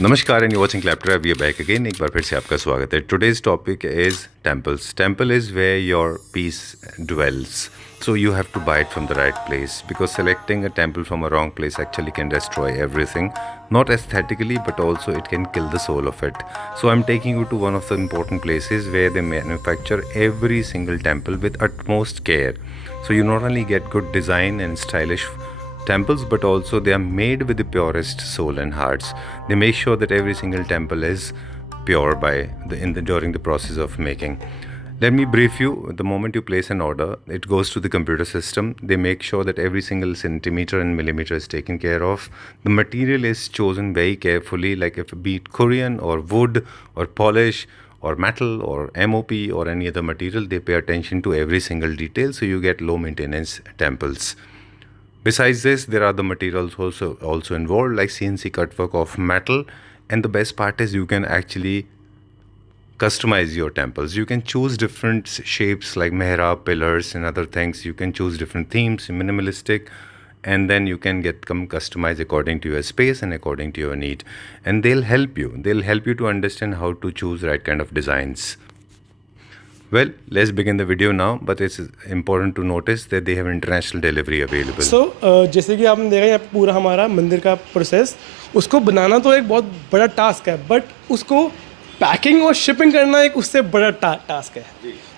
नमस्कार and you watching Clapter we are back again. एक बार फिर से आपका स्वागत है। Today's topic is temples. Temple is where your peace dwells. So you have to buy it from the right place because selecting a temple from a wrong place actually can destroy everything, not aesthetically but also it can kill the soul of it. So I'm taking you to one of the important places where they manufacture every single temple with utmost care. So you not only get good design and stylish temples but also they are made with the purest soul and hearts. They make sure that every single temple is pure during the process of making. Let me brief you. The moment you place an order, it goes to the computer system. They make sure that every single centimeter and millimeter is taken care of. The material is chosen very carefully, like if be it Korean or wood or polish or metal or MOP or any other material, they pay attention to every single detail, so you get low maintenance temples. Besides this, there are the materials also involved, like CNC cut work of metal, and the best part is you can actually customize your temples. You can choose different shapes like mihrab, pillars, and other things. You can choose different themes, minimalistic, and then you can get customized according to your space and according to your need. And they'll help you. They'll help you to understand how to choose right kind of designs. Well, let's begin the video now, but it's important to notice that they have international delivery available. So, जैसे कि आपने देखा यहाँ पे पूरा हमारा मंदिर का प्रोसेस, उसको बनाना तो एक बहुत बड़ा टास्क है, बट उसको पैकिंग और शिपिंग करना एक उससे बड़ा टास्क है।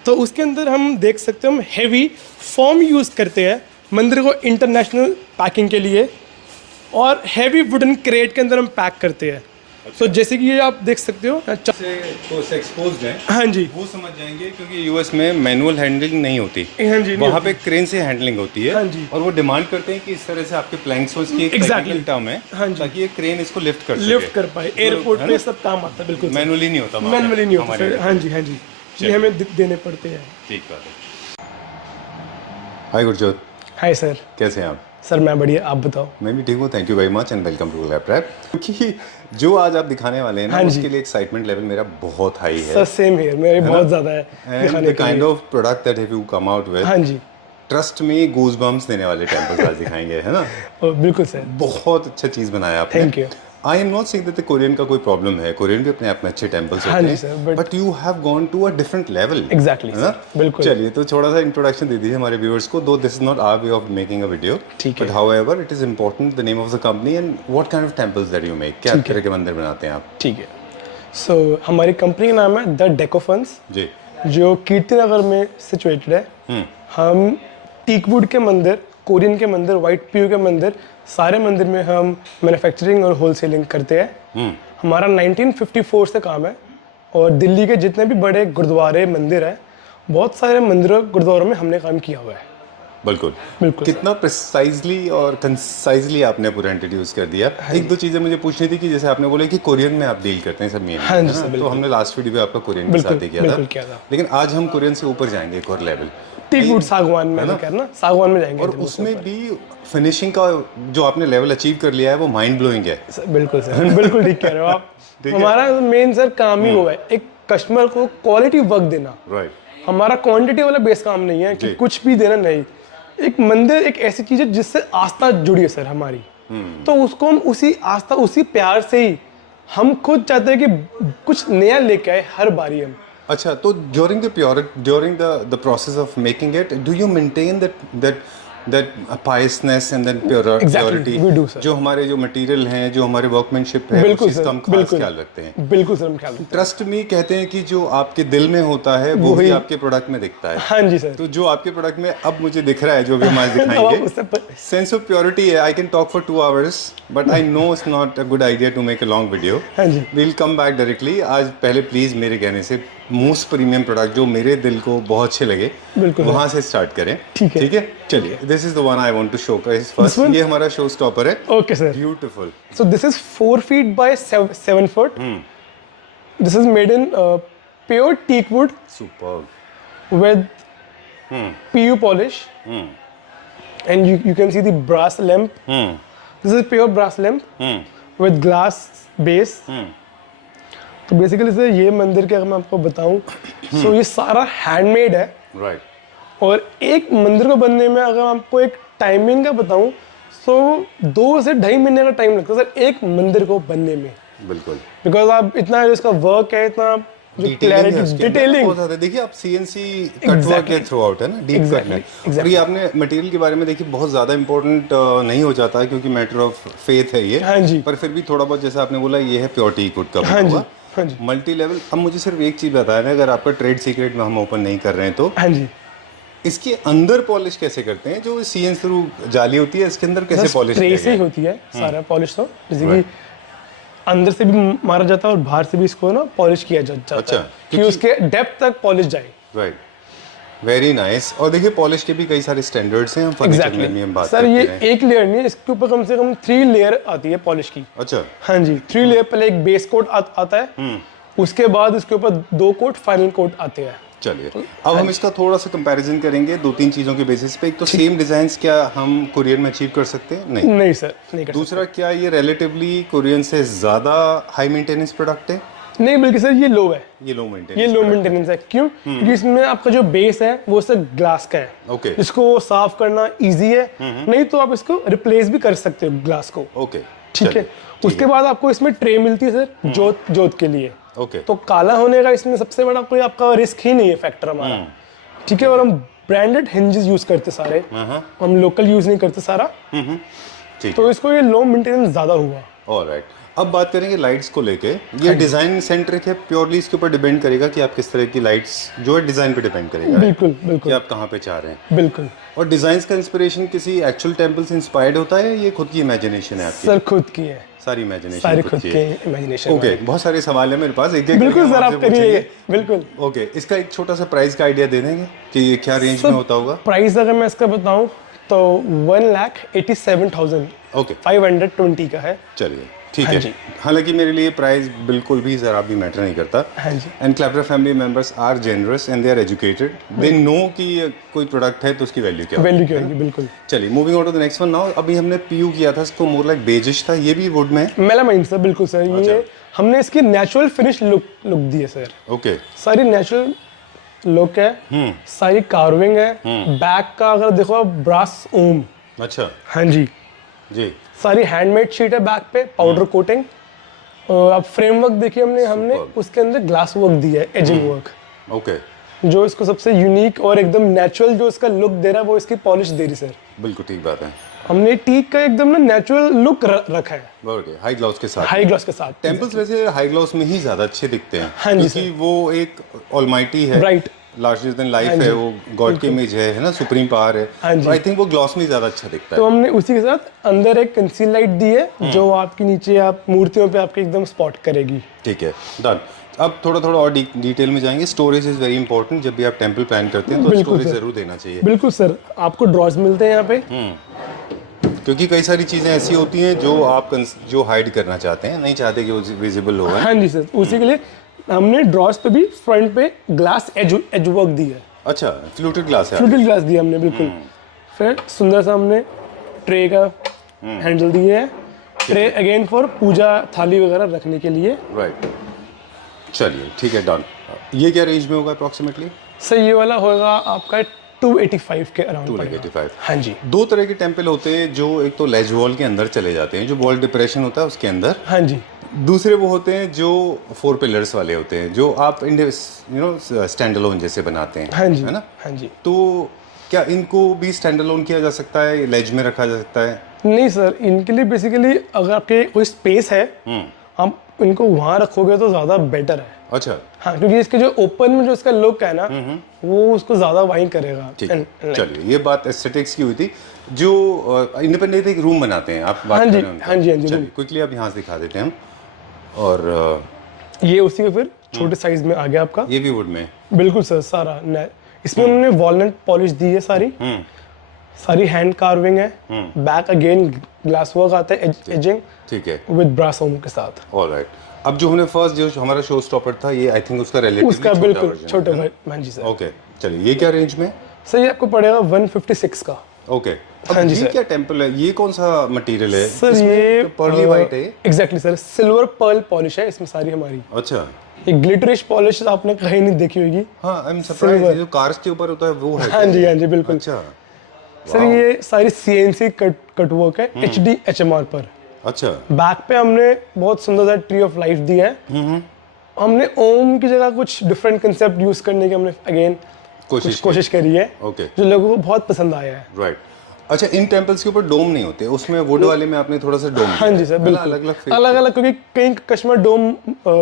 तो उसके अंदर हम देख सकते हैं, हम हेवी फॉर्म यूज़ करते हैं मंदिर को इंटरनेशनल पैकिंग के लिए, और हैवी वुडन क्रेट के अंदर हम पैक करते हैं। तो जैसे कि ये आप देख सकते हो से एक्सपोज्ड है, हाँ जी, वो समझ जाएंगे क्योंकि यूएस में मैनुअल हैंडलिंग नहीं होती, हाँ जी, वहाँ पे क्रेन से हैंडलिंग होती है, हाँ जी, और वो डिमांड करते हैं कि इस तरह से आपके प्लैंक्स की एक टेक्निकल टर्म है, हाँ जी, ताकि ये क्रेन इसको लिफ्ट कर पाए। एयरपोर्ट पे सब काम आता है, बिल्कुल मैनुअली नहीं होता, मैनुअली नहीं होता सर। हाँ जी, हाँ जी, ये हमें देने पड़ते हैं। ठीक बात है। हाय गुरजोत। हाय सर, कैसे हैं आप? सर मैं बढ़िया, आप बताओ। मैं भी ठीक हूँ, thank you very much and welcome to laptop. क्योंकि जो आज आप दिखाने वाले हैं ना, उसके लिए एक्साइटमेंट लेवल मेरा बहुत हाई है। सर सेम हियर, मेरे बहुत ज़्यादा है दिखाने के लिए। Kind of product that have you come out with, हाँ जी, ट्रस्ट मी, गूज बम्स देने वाले टेम्पल्स आज दिखाएंगे, है ना? बिल्कुल सर, बहुत अच्छा चीज़ बनाया आपने। Thank you. I am not saying that Korean का कोई प्रॉब्लम है, कोरियन भी अपने आप में अच्छे टेम्पल्स होते हैं, but you have gone to a different level. Exactly, बिल्कुल। चलिए, तो थोड़ा सा इंट्रोडक्शन दे दीजिए हमारे व्यूअर्स को, though this is not our way of making a video, but however it is important the name of the company and what kind of temples that you make, क्या तरह के मंदिर बनाते हैं आप? ठीक है। सो हमारी कंपनी का नाम है द डेको फंड्स जी, जो कीर्तिनगर में सिचुएटेड है। हम टीकवुड के मंदिर, कोरियन के मंदिर, वाइट पीयू के मंदिर, सारे मंदिर में हम मैन्युफैक्चरिंग और होलसेलिंग करते हैं। हमारा 1954 से काम है, और दिल्ली के जितने भी बड़े गुरुद्वारे मंदिर हैं, बहुत सारे मंदिरों गुरुद्वारों में हमने काम किया हुआ है। बिल्कुल बिल्कुल। कितना प्रिसाइजली और कंसाइजली आपने पूरा इंट्रोड्यूस कर दिया। एक दो चीज़ें मुझे पूछनी थी कि जैसे आपने बोला कि कोरियन में आप डील करते हैं सब मेन, हाँ जी सर, तो हमने लास्ट वीडियो में आपका कोरियन के साथ ही किया था, लेकिन आज हम कोरियन से ऊपर जाएंगे, एक और लेवल, टीकवुड सागवान में करना, सागवान में जाएंगे, और उसमें भी फिनिशिंग का जो आपने लेवल अचीव कर लिया है वो माइंड ब्लोइंग है। बिल्कुल सर, बिल्कुल ठीक कह रहे हो आप। हमारा मेन सर काम ही वो है, एक कस्टमर को क्वालिटी वर्क देना। राइट, हमारा क्वांटिटी वाला बेस काम नहीं है कि कुछ भी देना, नहीं। एक मंदिर एक ऐसी चीज है जिससे आस्था जुड़ी है सर हमारी, तो उसको हम उसी आस्था, उसी प्यार से ही हम खुद चाहते हैं कि कुछ नया लेके आए हर बारी हम। अच्छा, तो during the process of making it, do you maintain that piousness and then purity? We do, sir. जो हमारे जो मटेरियल हैं, जो हमारे वर्कमैनशिप है, उस चीज़ का हम खास ख्याल रखते हैं। बिल्कुल सर, हम ख्याल रखते हैं। ट्रस्ट मी, कहते हैं कि जो आपके दिल में होता है वो ही आपके प्रोडक्ट में दिखता है। हाँ जी सर। तो जो आपके प्रोडक्ट में अब मुझे दिख रहा है, जो भी हम आज दिखाएंगे, सेंस ऑफ प्योरिटी है। I can talk for 2 hours, but I know it's not a good idea to make a long video. हाँ जी, वील कम बैक डायरेक्टली। आज पहले प्लीज मेरे कहने से मोस्ट प्रीमियम प्रोडक्ट जो मेरे दिल को बहुत अच्छे लगे, वहां से स्टार्ट करें। ठीक है, चलिए। This is the one I want to show first. ये हमारा शो स्टॉपर है। Okay sir, beautiful. So this is 4 feet by 7 foot. This is made in pure teak wood, superb, with PU polish, and you can see the brass lamp. This is pure brass lamp with glass base. तो basically sir ये मंदिर के अगर मैं आपको बताऊं, सो ये सारा हैंडमेड है। राइट, और एक मंदिर को बनने में अगर आपको एक टाइमिंग का बताऊं, सो 2 से 2.5 महीने का टाइम लगता है सर एक मंदिर को बनने में। बिल्कुल बिकॉज आप इतना इसका वर्क है, इतना जो क्लैरिटी डिटेलिंग बहुत ज्यादा है। देखिए आप सीएनसी कट वर्क है थ्रू आउट, है ना, डीप कट है। और ये आपने मटेरियल के बारे में देखिए बहुत ज्यादा इंपॉर्टेंट नहीं हो जाता है, क्योंकि मैटर ऑफ फेथ है ये। हाँ जी। पर फिर भी थोड़ा बहुत जैसा आपने बोला ये है प्योरिटी कुड का हाँ जी, हुआ हाँ जी, मल्टी लेवल। अब मुझे सिर्फ एक चीज बताया ना, अगर आपका ट्रेड सीक्रेट में हम ओपन नहीं कर रहे हैं तो हाँ जी। इसके अंदर पॉलिश कैसे करते हैं? जो सीएनसी थ्रू जाली होती है इसके अंदर कैसे पॉलिश स्प्रे से ही होती है सारा पॉलिश, तो जैसे कि अंदर से भी मारा जाता है और बाहर से भी इसको ना पॉलिश किया जाता अच्छा, है कि उसके डेप्थ तक पॉलिश जाए। Right, very nice. और देखिए पॉलिश के भी कई सारे स्टैंडर्ड्स हैं, हम फर्नीचर में भी हम बात सर करते ये हैं। एक लेयर नहीं है, इसके ऊपर कम से कम 3 लेयर आती है पॉलिश की। अच्छा, हाँ जी, 3 लेयर। पहले एक बेस कोट आता है, उसके बाद इसके ऊपर 2 कोट फाइनल कोट आते हैं। चलिए अब हम इसका थोड़ा सा कंपैरिजन करेंगे 2-3 चीज़ों के बेसिस पे। एक तो सेम डिज़ाइंस क्या हम कोरियन में अचीव कर सकते हैं? नहीं। नहीं सर, नहीं कर दूसरा, क्या ये रिलेटिवली कोरियन से ज़्यादा हाई मेंटेनेंस प्रोडक्ट है? सकते। नहीं, बल्कि सर ये लो है, ये लो मेंटेनेंस, ये लो मेंटेनेंस है। क्यों? क्योंकि इसमें आपका जो बेस है वो सर ग्लास का है। ओके इसको साफ करना इजी है, नहीं तो आप इसको रिप्लेस भी कर सकते हो ग्लास को। ओके, ठीक है। उसके बाद आपको इसमें ट्रे मिलती है सर जोत के लिए। ओके, तो काला होने का इसमें सबसे बड़ा कोई आपका रिस्क ही नहीं है फैक्टर हमारा। ठीक है। और हम ब्रांडेड हिंजेस यूज करते सारे, हम लोकल यूज नहीं करते सारा, ठीक। तो इसको ये लो मेंटेनेंस ज्यादा हुआ। ऑलराइट, अब बात करेंगे लाइट्स को लेके। ये डिज़ाइन सेंट्रिक है, प्योरली इसके ऊपर डिपेंड करेगा कि आप किस तरह की लाइट्स, जो है डिज़ाइन पे डिपेंड करेगा, बिल्कुल कि बिल्कुल आप कहाँ पे चाह रहे हैं। बिल्कुल। और डिज़ाइंस का इंस्पिरेशन किसी एक्चुअल टेम्पल से इंस्पायर्ड होता है, ये खुद की इमेजिनेशन है आपकी? सर खुद की है, सारी इमेजिनेशन सारी खुद खुद की की है। इमेजिनेशन। ओके, बहुत सारे सवाल है मेरे पास, एक एक बिल्कुल करके सर, हम आप आपसे करिए। पूछेंगे। बिल्कुल। ओके, इसका एक छोटा सा प्राइस का आइडिया दे देंगे कि ये क्या रेंज में होता होगा? प्राइस अगर मैं इसका बताऊं तो 1,87,520 ओके, का है। चलिए ठीक हाँ है। जी। हालांकि मेरे लिए प्राइस बिल्कुल भी ज़रा भी मैटर नहीं करता। हाँ जी। And Clapra family members are generous and they are educated, they know कि कोई प्रोडक्ट है तो उसकी वैल्यू क्या वैल्यू होगी, क्या है होगी, ना? बिल्कुल। चलिए moving on to the next one now. अभी हमने पीयू किया था, इसको मोर लाइक बेजिश था, ये भी वुड में है? मेलामाइन सर, बिल्कुल सर। ये हमने इसकी नेचुरल फिनिश लुक दी है सर। ओके, सारी नेचुरल लुक है, सारी कार्विंग है। बैक का अगर देखो आप, ब्रास ओम। अच्छा हाँ जी। जी, सारी हैंडमेड शीट है बैक पे, पाउडर कोटिंग। अब फ्रेमवर्क देखिए, हमने Superb. उसके अंदर ग्लास वर्क दिया है, एजिंग वर्क, ओके, जो इसको सबसे यूनिक और एकदम नेचुरल जो इसका लुक दे रहा है, वो इसकी पॉलिश दे रही सर। बिल्कुल ठीक बात है। हमने टीक का एकदम ना नेचुरल लुक रखा है, ओके, हाई ग्लाउस के साथ। हाई ग्लास के साथ। टेम्पल्स वैसे हाई ग्लाउस में ही ज़्यादा अच्छे दिखते हैं, हाँ जी क्योंकि वो एक ऑलमाइटी है, Right. लार्जर देन लाइफ है, वो गॉड की इमेज है ना, सुप्रीम पावर है। हाँ जी। आई थिंक वो ग्लॉस में ज़्यादा अच्छा दिखता है। तो हमने उसी के साथ अंदर एक कंसील लाइट दी है, जो आपके नीचे आप मूर्तियों पे आपके एकदम स्पॉट करेगी। ठीक है, डन। अब थोड़ा थोड़ा और डिटेल में जाएंगे। स्टोरेज इज़ वेरी इंपॉर्टेंट, जब भी आप टेम्पल प्लान करते हैं तो बिल्कुल स्टोरेज सर। ज़रूर देना चाहिए, बिल्कुल सर, आपको ड्रॉज मिलते हैं यहाँ पे। क्योंकि कई सारी चीज़ें ऐसी होती हैं जो आप जो हाइड करना चाहते हैं, नहीं चाहते कि वो विजिबल हो। हाँ जी सर, उसी के लिए हमने ड्रॉज पे भी फ्रंट पे ग्लास एज वर्क दी है, अच्छा, फ्लूटेड ग्लास है। फ्लूटेड ग्लास दिया हमने, बिल्कुल। फिर सुंदर सा हमने ट्रे का हैंडल दिए है, ट्रे अगेन फॉर पूजा थाली वगैरह रखने के लिए। राइट, चलिए ठीक है, डन। ये क्या रेंज में होगा अप्रॉक्सीमेटली? सर ये वाला होगा आपका 285 के अराउंड। 285। हाँ जी। दो तरह के टेम्पल होते हैं, जो एक तो लेज वॉल के अंदर चले जाते हैं, जो वॉल डिप्रेशन होता है उसके अंदर। हाँ जी। दूसरे वो होते हैं जो 4 पिलर्स वाले होते हैं, जो आप स्टैंड अलोन जैसे बनाते हैं, हाँ जी। है ना? हाँ जी। तो क्या इनको भी स्टैंड अलोन किया जा सकता है, लेज में रखा जा सकता है? नहीं सर, इनके लिए बेसिकली अगर आपके कोई स्पेस है, आप इनको वहाँ रखोगे तो ज़्यादा बेटर है। अच्छा, हाँ, क्योंकि इसके जो ओपन में जो इसका लुक है ना, वो उसको ज़्यादा वाइन करेगा। ठीक है, चलिए ये बात एस्थेटिक्स की हुई थी। जो इंडिपेंडेंट एक रूम बनाते हैं, आप बात हाँ कर जी, रहे हैं उनका। हाँ जी, हाँ जी, चलिए क्विकली आप यहाँ से दिखा देते हैं हम। और ये उसी का फिर छोटे साइज में आ गया आपका। ये भी वुड में? बिल्कुल सर, सारा इसमें उन्होंने वॉलनट पॉलिश दी है सारी, सारी हैंड कार्विंग है। बैक अगेन ग्लास वर्क आता है, एजिंग, ठीक है, विद ब्रास होम के साथ। ऑलराइट। अब जो हमने फर्स्ट जो हमारा शो स्टॉपर था, ये आई थिंक उसका रिलेटिवली उसका बिल्कुल छोटा भाई। हाँ जी सर। ओके, चलिए ये क्या रेंज में? सर ये आपको पड़ेगा 156 का। ओके, हाँ जी ये सर। क्या टेम्पल है, ये कौन सा मटेरियल है? सर ये पर्ली वाइट है? Exactly sir, silver pearl polish है इसमें सारी हमारी। अच्छा, ये ग्लिटरिश पॉलिश आपने कहीं नहीं देखी होगी। हाँ, आई एम सरप्राइज्ड, जो कार्स के ऊपर होता है वो है? हाँ जी, हाँ जी, बिल्कुल। अच्छा सर ये सारी CNC कट वर्क है, HD HMR पर। अच्छा। बैक पे हमने बहुत सुंदर सा ट्री ऑफ लाइफ दिया है। हमने ओम की जगह कुछ डिफरेंट कंसेप्ट यूज करने की हमने अगेन कोशिश करी है, ओके, जो लोगों को बहुत पसंद आया है। राइट। अच्छा, इन टेम्पल्स के ऊपर डोम नहीं होते, उसमें वुड वाले में आपने थोड़ा सा डोम हाँ जी सर, बिल्कुल अलग अलग, क्योंकि कहीं कस्टमर डोम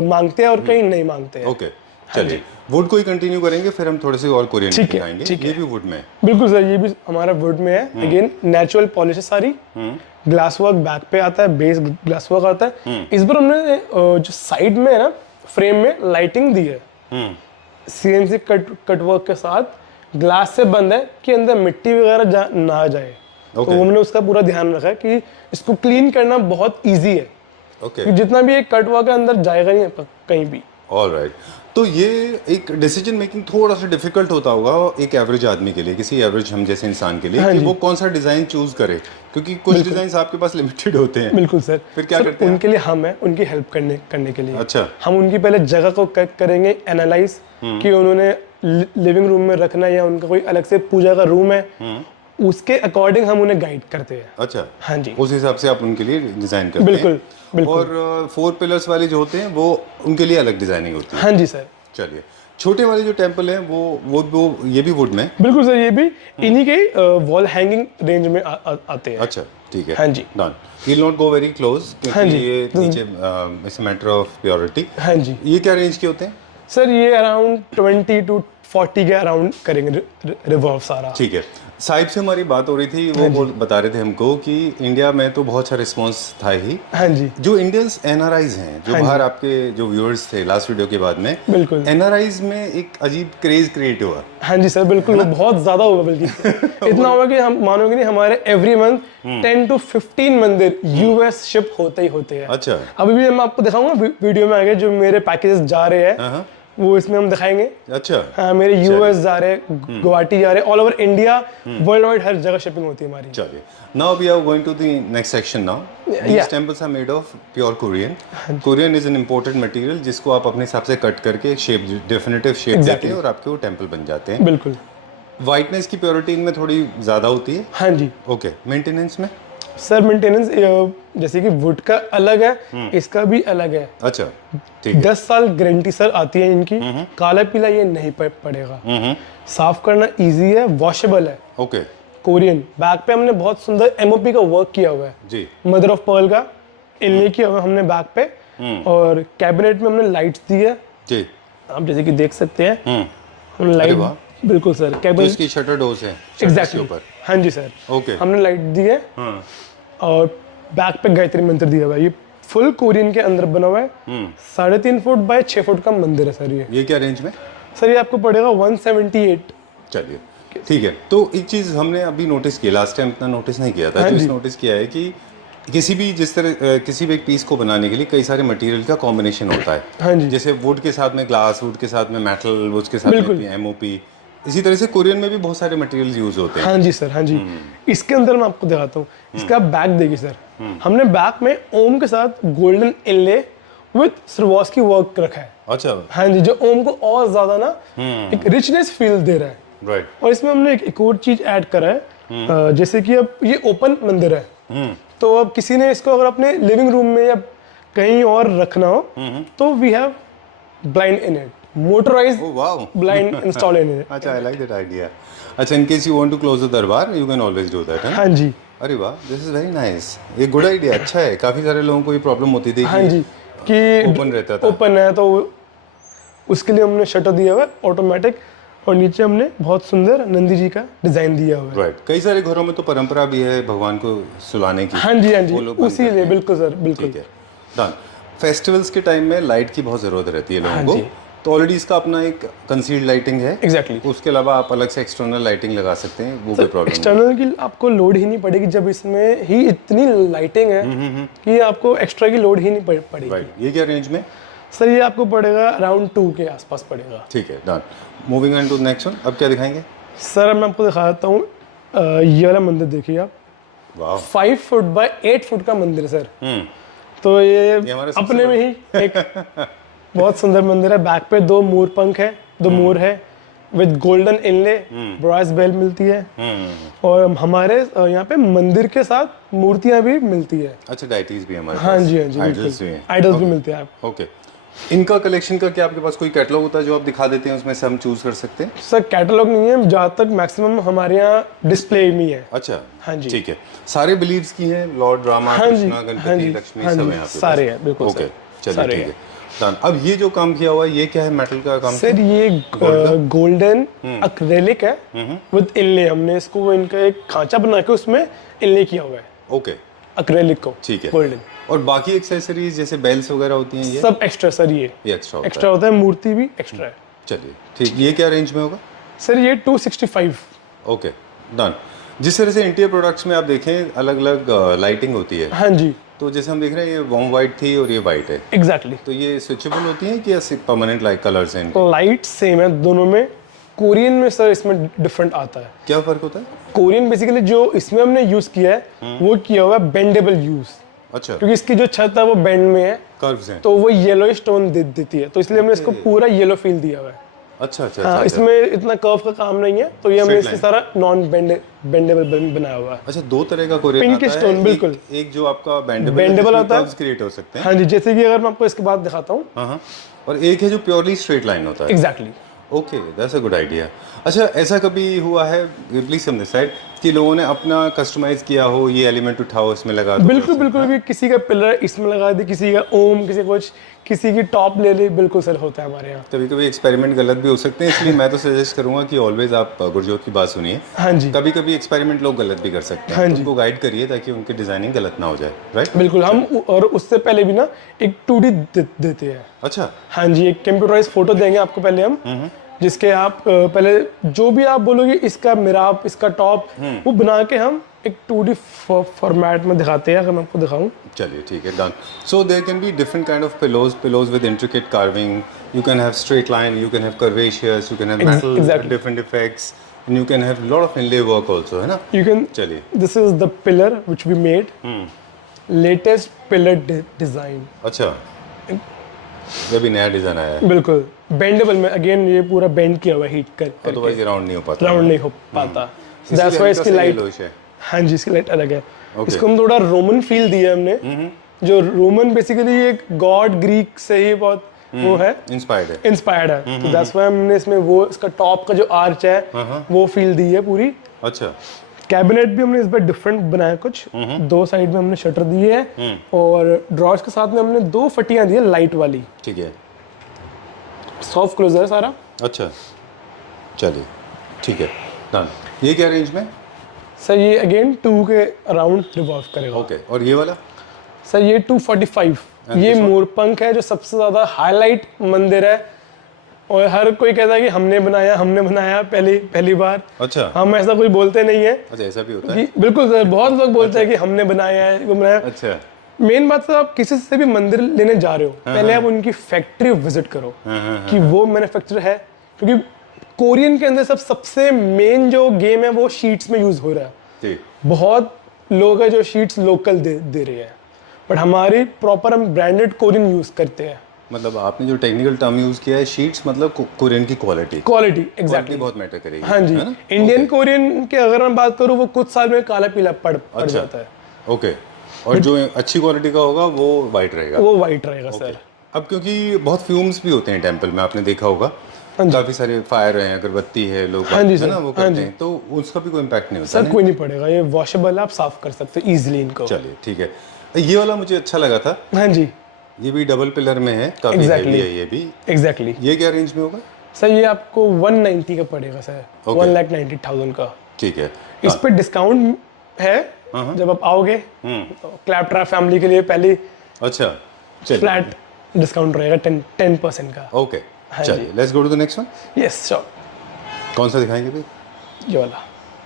मांगते हैं और कहीं नहीं मांगते हैं। ओके, चलिए वुड को ही कंटिन्यू करेंगे, फिर हम थोड़े से और कोरियन दिखाएंगे। ये भी वुड में है? बिल्कुल सर, ये भी हमारा वुड में है। अगेन नेचुरल पॉलिश है सारी, ग्लास वर्क बैक पे आता है, बेस ग्लास वर्क आता है। इस बार हमने जो साइड में है ना फ्रेम में लाइटिंग दी है CNC कट वर्क के साथ, ग्लास से बंद है कि अंदर मिट्टी वगैरह ना जाए। तो हमने उसका पूरा ध्यान रखा है कि इसको क्लीन करना बहुत इजी है। ओके, जितना भी एक कट वर्क है अंदर जाएगा नहीं कहीं भी। ऑलराइट। तो ये एक डिसीजन मेकिंग थोड़ा सा डिफिकल्ट होता होगा एक एवरेज आदमी के लिए, किसी एवरेज हम जैसे इंसान के लिए, कि वो कौन सा डिजाइन चूज करे, क्योंकि कुछ डिजाइन आपके पास लिमिटेड होते हैं। बिल्कुल सर। फिर क्या करते हैं? उनके लिए हम हैं, उनकी हेल्प करने के लिए। अच्छा। हम उनकी पहले जगह को करेंगे एनालाइज कि उन्होंने लिविंग रूम में रखना है या उनका कोई अलग से पूजा का रूम है, उसके अकॉर्डिंग हम उन्हें गाइड करते हैं। अच्छा, हाँ जी, उस हिसाब से आप उनके लिए डिजाइन करते बिल्कुल हैं। बिल्कुल। और 4 पिलर्स वाले जो होते हैं वो उनके लिए अलग डिजाइनिंग होती है। हाँ जी सर। चलिए, छोटे वाले जो टेम्पल हैं वो ये भी वुड में? बिल्कुल सर, ये भी इन्हीं के वॉल हैंगिंग रेंज में आते हैं। अच्छा, ठीक है। हाँ जी, done. We'll not go very close, हाँ क्योंकि जी, ये नीचे इट्स मैटर ऑफ प्योरिटी। हाँ जी ये क्या रेंज के होते हैं? सर, ये अराउंड 20 to 40 के अराउंड करेंगे रिवॉल्व सारा। ठीक है। साहिब से हमारी बात हो रही थी, वो बता रहे थे हमको कि इंडिया में तो बहुत अच्छा रिस्पांस था ही। हाँ जी, जो इंडियंस NRIs हैं, जो बाहर आपके जो व्यूअर्स थे लास्ट वीडियो के बाद में, बिल्कुल NRIs में एक अजीब क्रेज क्रिएट हुआ। हाँ जी सर, बिल्कुल वो बहुत ज्यादा होगा, बल्कि इतना होगा कि हम मानोगे नहीं, हमारे एवरी मंथ 10 to 15 मंदिर US शिप होते हैं। अच्छा, अभी भी मैं आपको दिखाऊंगा वीडियो में आगे जो मेरे पैकेजेस जा रहे हैं, वो इसमें हम दिखाएंगे। अच्छा, हाँ, मेरे US जा रहे हैं, गुवाहाटी जा रहे हैं, all over India, worldwide हर जगह शिपिंग होती है हमारी। चलिए, now we are going to the next section now. These temples are made of pure Corian. Corian is an imported material जिसको आप अपने हिसाब से कट करके शेप, डेफिनेटिव शेप देते हैं और आपके वो टेम्पल बन जाते हैं। बिल्कुल। वाइटनेस की प्योरिटी इनमें थोड़ी ज़्यादा होती है। हाँ जी ओके, मेंटेनेंस में? सर, मेंटेनेंस जैसे कि वुड का अलग है, इसका भी अलग है। अच्छा, ठीक है। 10 साल गारंटी सर आती है इनकी। काला पीला ये नहीं पड़ेगा। साफ करना इजी है, वॉशेबल है। ओके, कोरियन बैक पे हमने बहुत सुंदर MOP का वर्क किया हुआ है जी, मदर ऑफ पर्ल का इनले किया हुआ है हमने बैक पे। और कैबिनेट में हमने लाइट्स दी है, जी। आप जैसे कि देख सकते हैं। हमने अरे लाइट, वाह, बिल्कुल सर, तो कैबिनेट इसकी शटर डोर्स है एग्जैक्टली ऊपर। हाँ जी सर, ओके, हमने लाइट दी है। और बैक पे गायत्री मंत्र दिया हुआ है। ये फुल कोरियन के अंदर बना हुआ है। 3.5 फुट बाय 6 फुट का मंदिर है सर। ये क्या रेंज में? सर ये आपको पड़ेगा 178। चलिए, ठीक है। तो एक चीज़ हमने अभी नोटिस की, लास्ट टाइम इतना नोटिस नहीं किया था, जो नोटिस किया है कि किसी भी किसी भी एक पीस को बनाने के लिए कई सारे मटेरियल का कॉम्बिनेशन होता है। हाँ जी, जैसे वुड के साथ में ग्लास, वुड के साथ में मेटल, वुड के साथ में MOP, इसी तरह से कोरियन में भी बहुत सारे मटेरियल्स यूज होते हैं। हाँ जी सर, हाँ जी। इसके अंदर मैं आपको दिखाता हूँ। इसका बैक देखिए सर, हमने बैक में ओम के साथ गोल्डन इनले विद स्वारोस्की वर्क रखा है। अच्छा, हाँ जी, जो ओम को और ज्यादा ना एक रिचनेस फील दे रहा है। राइट। और इसमें हमने एक और चीज ऐड करा है, जैसे कि अब ये ओपन मंदिर है, तो अब किसी ने इसको अगर अपने लिविंग रूम में या कहीं और रखना हो, तो we have blind in it, motorised blind install in it. अच्छा, आई लाइक दैट आइडिया। अच्छा, in case you want to close the darbar, you can always do that. हाँ जी, अरे वाह, दिस इज वेरी नाइस। ये गुड आइडिया, अच्छा है। काफी सारे लोगों को ये प्रॉब्लम होती थी हाँ जी, कि ओपन रहता था। ओपन है, तो उसके लिए हमने शटर दिया हुआ है ऑटोमेटिक, और नीचे हमने बहुत सुंदर नंदी जी का डिजाइन दिया हुआ है। राइट। कई सारे घरों में तो परंपरा भी है भगवान को सुलाने की। हाँ जी, हाँ जी, उसी लिए बिल्कुल सर, बिल्कुल। ठीक है, डन। फेस्टिवल्स के टाइम में लाइट की बहुत जरूरत रहती है लोगों को, तो ऑलरेडी इसका अपना एक कंसील्ड लाइटिंग है। एग्जैक्टली। उसके अलावा आप अलग से एक्सटर्नल लाइटिंग लगा सकते हैं, वो कोई प्रॉब्लम नहीं। एक्सटर्नल की आपको लोड ही नहीं पड़ेगी, जब इसमें ही इतनी लाइटिंग है कि आपको एक्स्ट्रा की लोड ही नहीं पड़ेगी। राइट। ये क्या रेंज में? सर ये आपको पड़ेगा अराउंड 2 के आसपास पड़ेगा। ठीक है, done. Moving on to next one, अब क्या दिखाएंगे? सर मैं आपको दिखाता हूँ, ये वाला मंदिर देखिए आप। वाह, 5 फुट बाय 8 फुट का मंदिर है सर। तो ये अपने में ही एक बहुत सुंदर मंदिर है। बैक पे 2 मोर पंख है, 2 मोर है, with golden inlay, brass bell मिलती है। और हमारे यहाँ पे मंदिर के साथ मूर्तियां भी मिलती है। अच्छा, डाइटीज भी हमारे हाँ जी, हाँ जी, आइडल्स भी हैं। आइडल्स भी मिलते हैं आप। ओके, इनका कलेक्शन का क्या आपके पास कोई कैटलॉग होता है जो आप दिखा देते हैं, उसमें से हम चूज कर सकते हैं? सर कैटलॉग नहीं है, जहाँ तक मैक्सिमम हमारे यहाँ डिस्प्ले में ही है। अच्छा, हाँ जी। ठीक है। सारे बिलीव्स की हैं, लॉर्ड रामा, हाँ जी, कृष्णा, हाँ गणपति, जी, लक्ष्मी, हाँ सब जी, हैं आपके सारे पास? हैं, बिल्कुल ओके, सर, चलिए सारे ठीक हैं। है डन। अब ये जो काम किया हुआ है ये क्या है, मेटल का काम? सर ये गोल्डन एक्रेलिक है विद इनले। हमने इसको इनका एक खांचा बना के उसमें इनले किया हुआ है ओके, एक्रेलिक को, ठीक है। गोल्डन। और बाकी एक्सेसरीज जैसे बेल्स वगैरह होती हैं, ये सब एक्स्ट्रा सर, ये एक्स्ट्रा होता एक्स्ट्रा होता है, मूर्ति भी एक्स्ट्रा है। है? चलिए ठीक, ये क्या रेंज में होगा? सर ये 265। Okay done. जिस तरह से इंटीरियर प्रोडक्ट्स में आप देखें अलग अलग लाइटिंग होती है, हाँ जी, तो जैसे हम देख रहे हैं ये वॉर्म वाइट थी और ये वाइट है, एग्जैक्टली। तो ये स्विचेबल होती हैं कि या परमानेंट लाइट कलर्स हैं इनके? लाइट सेम है दोनों में। कोरियन में सर इसमें डिफरेंट आता है। क्या फर्क होता है? कोरियन बेसिकली जो इसमें हमने यूज किया है वो किया हुआ है बेंडेबल यूज, अच्छा, क्योंकि इसकी जो छत है वो बेंड में है, कर्व्स हैं। तो वो येलो स्टोन देती है, तो इसलिए हमने इसको पूरा येलो फील दिया हुआ है। अच्छा अच्छा हाँ, अच्छा, इसमें इतना कर्व का काम नहीं है, तो ये हमने Straight इसकी line। सारा नॉन बेंडेबल बनाया हुआ है। अच्छा, दो तरह का कोरियन Pink आता है। stone, बिल्कुल। एक जो आपका Bendable बेंडेबल होता है। कर्व्स क्रिएट हो सकते हैं। हाँ जी, जैसे कि अगर मैं आपको इसके बाद दिखाता हूँ। हाँ हाँ, और एक है जो प्योरली स्ट्रेट लाइन होता है। Exactly. Okay, that's a good idea. अच्छा, ऐसा कभी हुआ है, प्लीज फ्रॉम दिस साइड, कि लोगों ने अपना कस्टमाइज किया हो, ये एलिमेंट उठाओ इसमें लगा दो? बिल्कुल बिल्कुल, कि किसी का पिलर इसमें लगा दे, किसी का ओम, किसी कुछ, किसी की टॉप ले ले, बिल्कुल सर होता है हमारे यहाँ। कभी कभी एक्सपेरिमेंट गलत भी हो सकते हैं, इसलिए मैं तो सजेस्ट करूंगा कि ऑलवेज आप गुरजोत की बात सुनिए। हाँ जी, कभी कभी एक्सपेरिमेंट लोग गलत भी कर सकते हैं, हाँ तो जी। उनको गाइड करिए ताकि उनकी डिजाइनिंग गलत ना हो जाए, राइट? बिल्कुल। हम और उससे पहले भी ना एक 2D देते हैं। अच्छा, हाँ जी, एक कंप्यूटराइज फोटो देंगे आपको पहले हम, जिसके आप पहले जो भी आप बोलोगे इसका मिराब, इसका टॉप, वो बना के हम एक 2D फॉर्मेट में दिखाते हैं। अगर मैं आपको दिखाऊं, चलिए ठीक है, done. So there can be different kind of pillows with intricate carving, you can have straight line, you can have curvaceous, you can have metal, exactly. different effects, and you can have lot of inlay work also, है ना? you can, चलिए, this is the pillar which we made, latest pillar design। अच्छा, ये भी नया design आया है, बिल्कुल बेंडेबल में, अगेन ये पूरा बेंड किया हुआ है हीट कर अदरवाइज ये राउंड नहीं हो पाता। राउंड नहीं हो पाता। इसीलिए दैट्स वाई हल्का इसकी सा लाइट, yellowish है। हाँ जी, इसकी लाइट अलग है। इसको हम थोड़ा रोमन फील दिया हमने, जो रोमन बेसिकली एक गॉड ग्रीक से ही बहुत वो है, इंस्पायर्ड है। तो दैट्स वाई हमने इसमें वो इसका टॉप का जो आर्च है वो फील दी है पूरी। अच्छा, कैबिनेट भी हमने इस बार डिफरेंट बनाया कुछ, दो साइड में हमने शटर दिए हैं और ड्रॉर्स के साथ में हमने दो फटियां दी है लाइट वाली, ठीक है, सॉफ्ट क्लोजर है सारा। अच्छा, चलिए ठीक है, डन। ये क्या रेंज में? सर ये अगेन 2 के अराउंड रिवॉल्व करेगा। ओके, और ये वाला? सर ये 245। ये मोरपंख है जो सबसे ज्यादा हाईलाइट मंदिर है, और हर कोई कहता है कि हमने बनाया पहली बार। अच्छा, हम ऐसा कोई बोलते नहीं है। अच्छा, ऐसा भी होता है? कि बिल्कुल सर, बहुत लोग बोलते हैं कि हमने बनाया है, वो बनाया। अच्छा, मेन बात है, आप किसी से भी मंदिर लेने जा रहे हो, पहले आप उनकी फैक्ट्री विजिट करो कि वो मैन्युफैक्चर है, क्योंकि कोरियन के अंदर सबसे मेन जो गेम है वो शीट्स में यूज हो रहा है। ठीक, बहुत लोग हैं जो शीट्स लोकल दे रहे हैं, बट हमारी प्रॉपर हम ब्रांडेड कोरियन यूज करते हैं। मतलब आपने जो टेक्निकल टर्म यूज किया है, शीट्स, मतलब कोरियन की क्वालिटी क्वालिटी, एग्जैक्टली, बहुत मैटर करेगी। हाँ जी। है ना? इंडियन कोरियन की अगर मैं बात करूँ, वो कुछ साल में काला पीला पड़ जाता है। ओके, और जो अच्छी क्वालिटी का होगा वो वाइट रहेगा? वो वाइट रहेगा सर। अब क्योंकि बहुत फ्यूम्स भी होते हैं टेंपल में, आपने देखा होगा, काफी सारे फायर है, अगरबत्ती है, लोग हाँ जी है सर, ना वो करते हैं, तो उसका भी कोई इम्पैक्ट नहीं होता सर। कोई नहीं पड़ेगा, ये वॉशेबल है, आप साफ कर सकते हो इजीली इनको। चलिए ठीक है। ये वाला मुझे अच्छा लगा था, हाँ जी, ये भी डबल पिलर में है, काफी हेवी है ये भी। एग्जैक्टली। ये क्या रेंज में होगा? सर ये आपको 190 का पड़ेगा सर, 1,90,000 का। ठीक है, इस पे डिस्काउंट है जब आप आओगे, क्लैपट्रैप फैमिली के लिए पहले अच्छा, चलिए, फ्लैट डिस्काउंट रहेगा 10% का। ओके, चलिए, let's go to the next one. Yes sure. कौन सा दिखाएंगे भाई? ये वाला।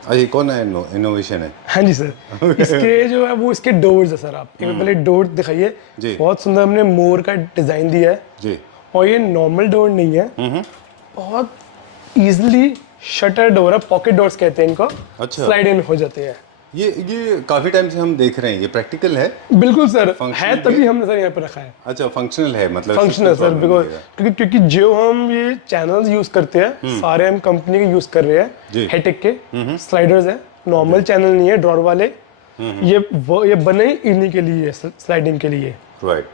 अरे कौन है, इनोवेशन है? हाँ जी सर। इसके जो है वो इसके डोर्स है सर। आप एक पहले डोर दिखाइए, जी। बहुत सुंदर हमने मोर का डिजाइन दिया है जी, और ये नॉर्मल डोर नहीं है, बहुत इजीली शटर डोर है, पॉकेट डोर्स कहते हैं इनको। अच्छा। स्लाइड इन हो जाते हैं। ये काफी टाइम से हम देख रहे हैं, ये प्रैक्टिकल है। बिल्कुल सर, Functional है तभी हमने सर यहाँ पे रखा है। अच्छा, फंक्शनल है मतलब फंक्शनल इसमें सर, problem बिकॉज नहीं आएगा। क्योंकि जो हम ये चैनल्स यूज करते हैं सारे हम कंपनी के यूज कर रहे जी। हैं, हेटेक के स्लाइडर्स हैं, नॉर्मल चैनल नहीं है ड्रॉर वाले। ये बने ही इन्हीं के लिए, स्लाइडिंग के लिए। Right,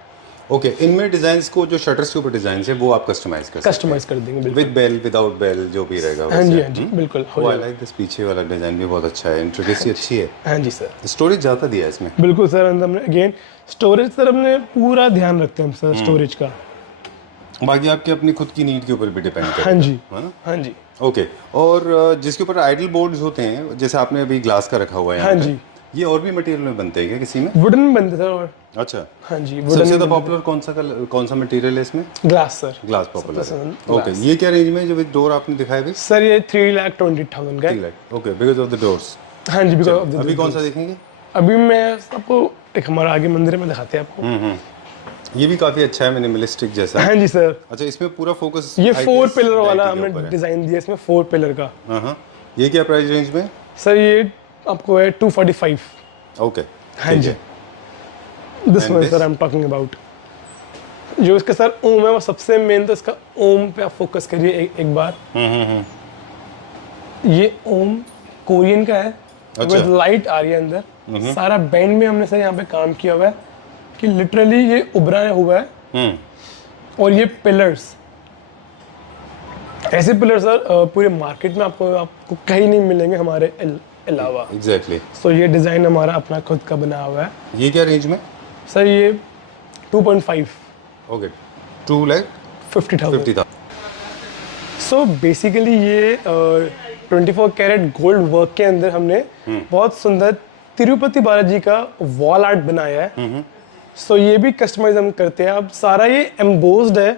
okay. इनमें डिजाइन्स को, जो शटर्स के ऊपर डिजाइन है, वो आप कस्टमाइज कर सकते कस्टमाइज कर देंगे हैं बिल्कुल। विद बेल, विदाउट बेल, जो भी रहेगा हाँ जी, वैसे। हाँ जी, बिल्कुल हो आई जाएगा। लाइक दिस, पीछे वाला डिजाइन भी बहुत अच्छा है, इंट्रिकेसी अच्छी है। हाँ जी सर, स्टोरेज ज़्यादा दिया है इसमें। बिल्कुल सर। अंदर हमने अगेन स्टोरेज सर हमने पूरा ध्यान रखते हैं हम सर स्टोरेज का। बाकी आपकी अपनी खुद की नीड के ऊपर भी डिपेंड करेगा, हाँ जी, है ना? हाँ जी, ओके। और जिसके ऊपर आइडल बोर्ड्स होते हैं, जैसे आपने अभी ग्लास का रखा हुआ है यहाँ हाँ पे, जी, ये और भी मटेरियल में बनते हैं क्या किसी में? वुडन में बनते सर। और अच्छा, हाँ जी, सबसे वुडन ज़्यादा पॉपुलर कौन सा मटेरियल है इसमें? Glass sir. ग्लास पॉपुलर है। पसंद ओके, ये क्या रेंज में है जो विद डोर आपने दिखाया अभी? सर ये 3,20,000 का है। Okay, because of the doors. हाँ जी, बिकॉज ऑफ अभी कौन सा देखेंगे? अभी मैं आपको एक हमारा आगे मंदिर में दिखाते हैं आपको। ये भी काफी अच्छा है, मिनिमलिस्टिक जैसा। हाँ जी सर, अच्छा, इसमें पूरा फोकस ये 4 पिलर वाला हमने डिजाइन दिया इसमें, 4 पिलर का। हाँ, ये क्या प्राइस रेंज में? सर ये आपको है 245। ओके, हाँ जी, this one sir I am talking about. जो इसका सर ओम है वो सबसे मेन, तो इसका ओम पे आप फोकस करिए एक बार। ये ओम कोरियन का है, अच्छा। विद लाइट आ रही है अंदर। सारा बैंड में हमने सर यहाँ पे काम किया हुआ है कि लिटरली ये उभरा हुआ है। और ये पिलर्स, ऐसे पिलर सर पूरे मार्केट में आपको कहीं नहीं मिलेंगे हमारे अलावा। एग्जैक्टली। सो ये डिज़ाइन हमारा अपना खुद का बना हुआ है। ये क्या रेंज में? सर ये 2.5। ओके, 2,50,000। 50,000। सो बेसिकली ये 24 कैरेट गोल्ड वर्क के अंदर हमने बहुत सुंदर तिरुपति बालाजी का वॉल आर्ट बनाया है। सो ये भी कस्टमाइज हम करते हैं। अब सारा ये एम्बोस्ड है,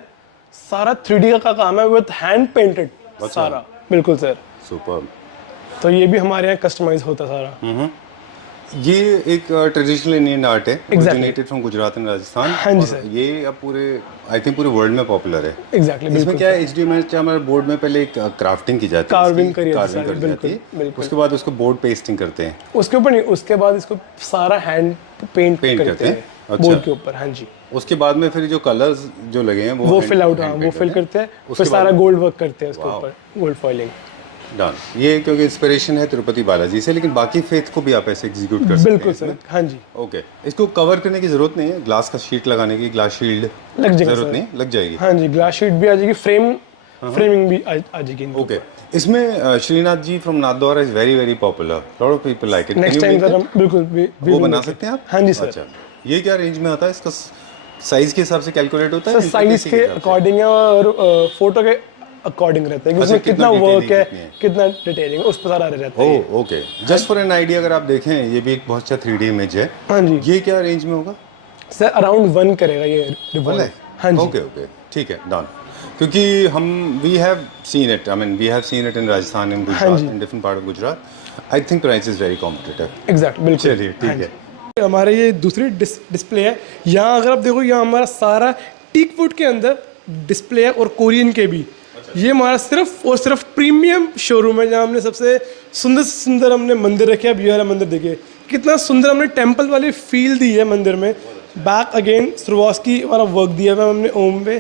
सारा 3D का काम है, विद हैंड पेंटेड सारा। बिल्कुल सर, सुपर। तो ये भी हमारे यहाँ कस्टमाइज होता है सारा। ये एक ट्रेडिशनल इंडियन आर्ट है, Exactly. Originated from Gujarat and Rajasthan. हाँ जी और सर। ये अब पूरे, आई थिंक पूरे वर्ल्ड में पॉपुलर है। एग्जैक्टली, इसमें बिल्कुल क्या है, HDMI हमारे बोर्ड में पहले एक क्राफ्टिंग की जाती है, Carving करी जाती है कार्विंग सारी, करी जाती है, बिल्कुल। उसके बाद उसको बोर्ड पेस्टिंग करते हैं। उसके ऊपर नहीं, उसके बाद इसको सारा हैंड पेंट Paint करते करते हैं हैं। बोर्ड अच्छा। के ऊपर। हाँ जी, उसके बाद में फिर जो कलर्स जो लगे हैं वो hand- फिल आउट, हाँ hand वो paint फिल करते हैं, उसके फिर सारा बाद- गोल्ड वर्क करते हैं उसके Wow. ऊपर, गोल्ड फॉइलिंग। डन। ये क्योंकि इंस्पिरेशन है तिरुपति बालाजी से, लेकिन बाकी फेथ को भी आप ऐसे एग्जीक्यूट कर सकते हैं। बिल्कुल सर, हाँ जी, ओके, इसको कवर करने की जरूरत नहीं है, ग्लास का शीट लगाने की, ग्लास शील्ड लग जाएगा जरूरत सर। नहीं, लग जाएगी। हाँ जी, ग्लास शीट भी आ जाएगी, फ्रेमिंग भी आ जाएगी इनकी। ओके, इसमें Shrinath ji from Nathdwara is very very popular, lot of people like it. Next time sir हम बिल्कुल वो बना सकते हैं आप? हाँ जी सर। अच्छा, ये क्या रेंज में आता है? इसका साइज के हिसाब से कैलकुलेट होता है? सर साइज के अकॉर्डिंग है और फोटो के अकॉर्डिंग रहता है कि अच्छा, उसमें कितना कितना वर्क है, detailing कितनी है? कितना डिटेलिंग है, उस पर सारा रहता है। Oh okay, just for an idea, अगर आप देखें ये भी एक बहुत अच्छा 3D इमेज है। हाँ जी ये क्या रेंज में होगा? सर, अराउंड 1 करेगा ये रिबॉन। हाँ जी, ओके ओके, ठीक है, डन। क्योंकि हम we have seen it, I mean we have seen it in Rajasthan, in Gujarat, in different part of Gujarat. I think price is very competitive. Exact, बिल्कुल। चलिए, ठीक है। हमारे ये दूसरी डिस्प्ले है। यहाँ अगर आप देखो, यहाँ हमारा सारा टीक वुड के अंदर डिस्प्ले है और कोरियन के भी। ये हमारा सिर्फ और सिर्फ प्रीमियम शोरूम है, जहाँ हमने सबसे सुंदर सुंदर हमने मंदिर रखे। अब ये वाला मंदिर देखिए कितना सुंदर, हमने टेम्पल वाली फील दी है मंदिर में। बैक अगेन श्रवास्की वाला वर्क दिया हुआ है हमने ओम पे,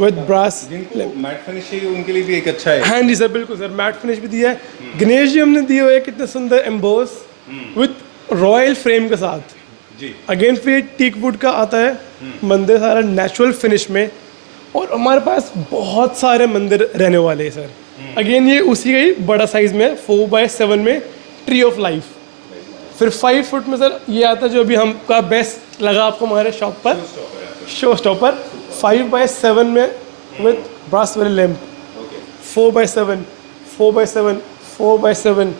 विद ब्रास। मैट फिनिश चाहिए उनके लिए भी एक अच्छा है। हाँ जी सर, बिल्कुल सर, मैट फिनिश भी दिया है। गणेश जी हमने दिए हुए हैं कितने सुंदर एम्बोस विद रॉयल फ्रेम के साथ। जी, अगेन फिर टीक वुड का आता है मंदिर, सारा नेचुरल फिनिश में। और हमारे पास बहुत सारे मंदिर रहने वाले हैं सर। अगेन ये उसी का ही बड़ा साइज में 4x7 में ट्री ऑफ लाइफ। फिर 5 फुट में सर ये आता है जो अभी हमका बेस्ट लगा आपको हमारे शॉप पर, शो स्टॉपर 5x7 में विद ब्रास वाले लैम्प। 4x7, 4x7, 4x7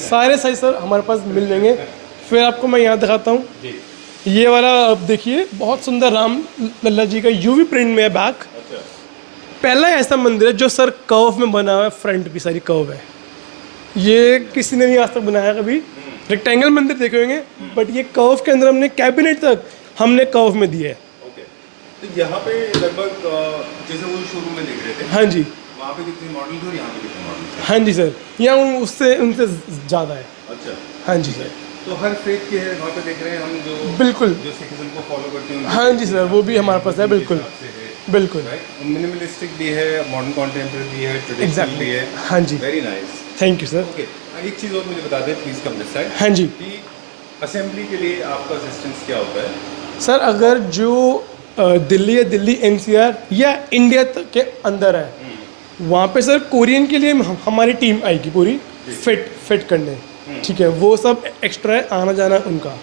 सारे साइज सर हमारे पास मिल जाएंगे। फिर आपको मैं यहाँ दिखाता हूँ, ये वाला आप देखिए, बहुत सुंदर राम लल्ला जी का यूवी प्रिंट में है बैक। पहला ऐसा मंदिर है जो सर कर्व में बना हुआ है, फ्रंट भी सारी कर्व है। ये किसी ने नहीं आज तक बनाया कभी। रेक्टेंगल मंदिर देखे होंगे, बट ये कर्व के अंदर हमने कैबिनेट तक हमने कर्व में दिया है। ओके, तो यहाँ पे लगभग जैसे वो शोरूम में देख रहे थे, हाँ जी, वहाँ पे कितने मॉडल थे और यहाँ पे कितने मॉडल थे? हाँ जी सर, यहाँ उससे उनसे ज़्यादा है। अच्छा, हाँ जी सर, तो हर फेथ के है वहाँ पे देख रहे हैं हम जो बिल्कुल। जो सिखिज्म को फॉलो करते हैं हाँ जी सर, वो भी हमारे पास है, बिल्कुल बिल्कुल। मिनिमलिस्टिक भी है, मॉडर्न कॉन्टेम्पररी भी है, ट्रेडिशनल Exactly. भी है। हाँ जी, very nice. Thank you sir. Okay, एक चीज़ और मुझे बता दें प्लीज़ कम दिस साइड हाँ जी कि असेंबली के लिए आपका असिस्टेंस क्या होता है? सर, अगर जो दिल्ली या दिल्ली एनसीआर या इंडिया तक के अंदर है, वहाँ पे सर कोरियन के लिए हमारी टीम आएगी पूरी फिट करने। ठीक है, वो सब एक्स्ट्रा है, आना जाना उनका।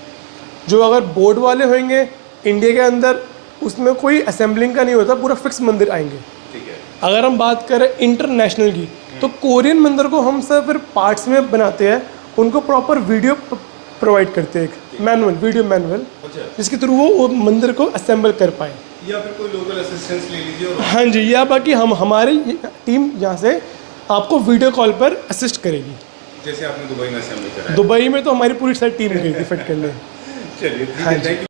जो अगर बोर्ड वाले होंगे इंडिया के अंदर, उसमें कोई असेंबलिंग का नहीं होता, पूरा फिक्स मंदिर आएंगे। ठीक है, अगर हम बात करें इंटरनेशनल की, तो कोरियन मंदिर को हम सर फिर पार्ट्स में बनाते हैं, उनको प्रॉपर वीडियो प्रोवाइड करते हैं, एक मैनुअल, वीडियो मैनुअल, अच्छा, जिसके थ्रू वो मंदिर को असेंबल कर पाए। या फिर कोई लोकल असिस्टेंस ले लीजिए और हाँ जी, या बाकी हमारी टीम यहाँ से आपको वीडियो कॉल पर असिस्ट करेगी। जैसे आपने दुबई में असेंबली करा है। दुबई में तो हमारी पूरी सारी टीम गई थी फिट करने। चलिए, ठीक हाँ है, जी। Thank you.